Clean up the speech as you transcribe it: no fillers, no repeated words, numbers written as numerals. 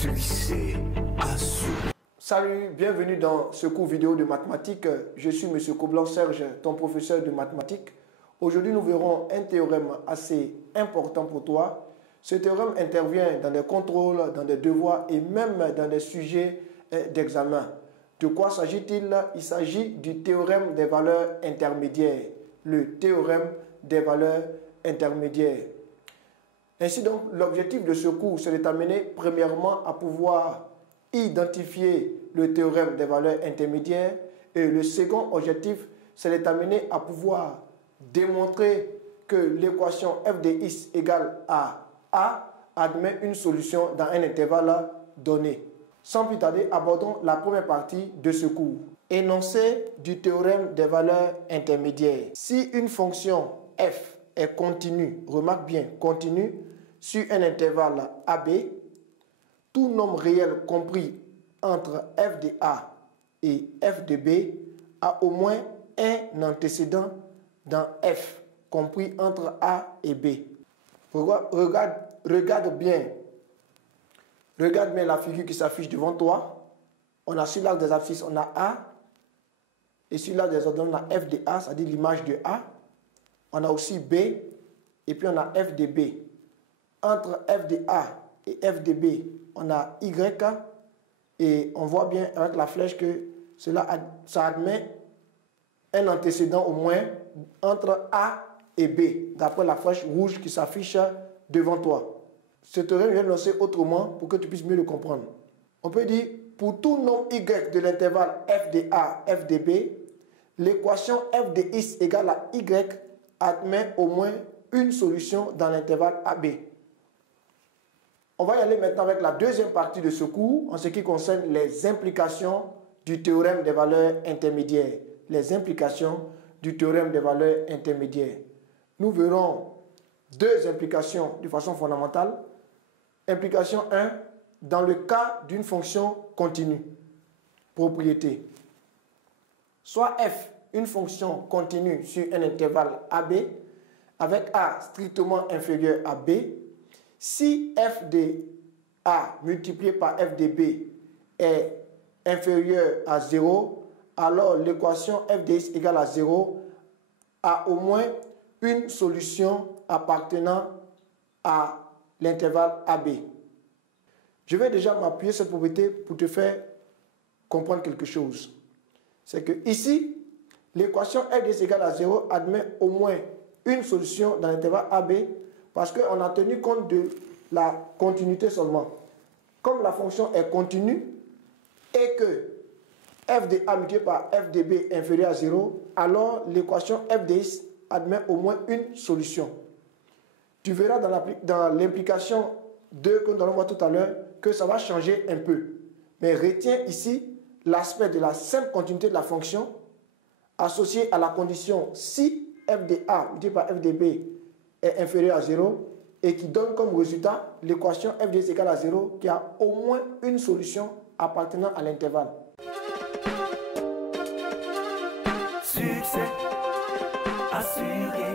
Succès assuré. Salut, bienvenue dans ce cours vidéo de mathématiques. Je suis M. Coblan Serge, ton professeur de mathématiques. Aujourd'hui, nous verrons un théorème assez important pour toi. Ce théorème intervient dans des contrôles, dans des devoirs et même dans des sujets d'examen. De quoi s'agit-il? Il s'agit du théorème des valeurs intermédiaires. Le théorème des valeurs intermédiaires. Ainsi donc, l'objectif de ce cours, c'est de t'amener premièrement à pouvoir identifier le théorème des valeurs intermédiaires. Et le second objectif, c'est de t'amener à pouvoir démontrer que l'équation f de x égale à a admet une solution dans un intervalle donné. Sans plus tarder, abordons la première partie de ce cours. Énoncé du théorème des valeurs intermédiaires. Si une fonction f est continue, remarque bien, continue, sur un intervalle AB, tout nombre réel compris entre f de A et f de B a au moins un antécédent dans f, compris entre A et B. Regarde bien la figure qui s'affiche devant toi. On a sur l'axe des abscisses, on a A. Et sur l'axe des ordonnées, on a f de A, c'est-à-dire l'image de A. On a aussi B. Et puis on a f de B. Entre f de A et f de B, on a Y. Et on voit bien avec la flèche que ça admet un antécédent au moins entre A et B, d'après la flèche rouge qui s'affiche devant toi. Ce théorème vient lancer autrement pour que tu puisses mieux le comprendre. On peut dire, pour tout nombre y de l'intervalle f de A, f de B, l'équation f de x égale à y admet au moins une solution dans l'intervalle AB. On va y aller maintenant avec la deuxième partie de ce cours en ce qui concerne les implications du théorème des valeurs intermédiaires. Les implications du théorème des valeurs intermédiaires. Nous verrons deux implications de façon fondamentale. Implication 1, dans le cas d'une fonction continue. Propriété. Soit f, une fonction continue sur un intervalle AB, avec A strictement inférieur à B, si f de A multiplié par f de B est inférieur à 0, alors l'équation f de x égale à 0 a au moins une solution appartenant à l'intervalle AB. Je vais déjà m'appuyer sur cette propriété pour te faire comprendre quelque chose. C'est que ici, l'équation f de x égale à 0 admet au moins une solution dans l'intervalle AB parce qu'on a tenu compte de la continuité seulement. Comme la fonction est continue et que f de A multiplié par f de B est inférieur à 0, alors l'équation f de x admet au moins une solution. Tu verras dans l'implication 2 que nous allons voir tout à l'heure que ça va changer un peu. Mais retiens ici l'aspect de la simple continuité de la fonction associée à la condition si f de A multiplié par f de B est inférieur à 0 et qui donne comme résultat l'équation f de x égale à 0 qui a au moins une solution appartenant à l'intervalle. Succès assuré.